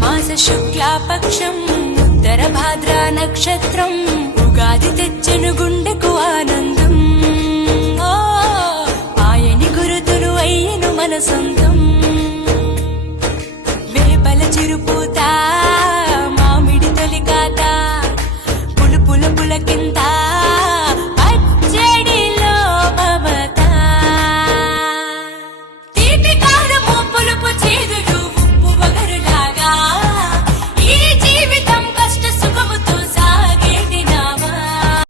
మాఘమాస శుక్లాపక్షం ఉత్తర భాద్ర నక్షత్రం ఉగాది తెచ్చెను గుండెకు ఆనందం ఆయని గురుతులు అయ్యను మన సొంతం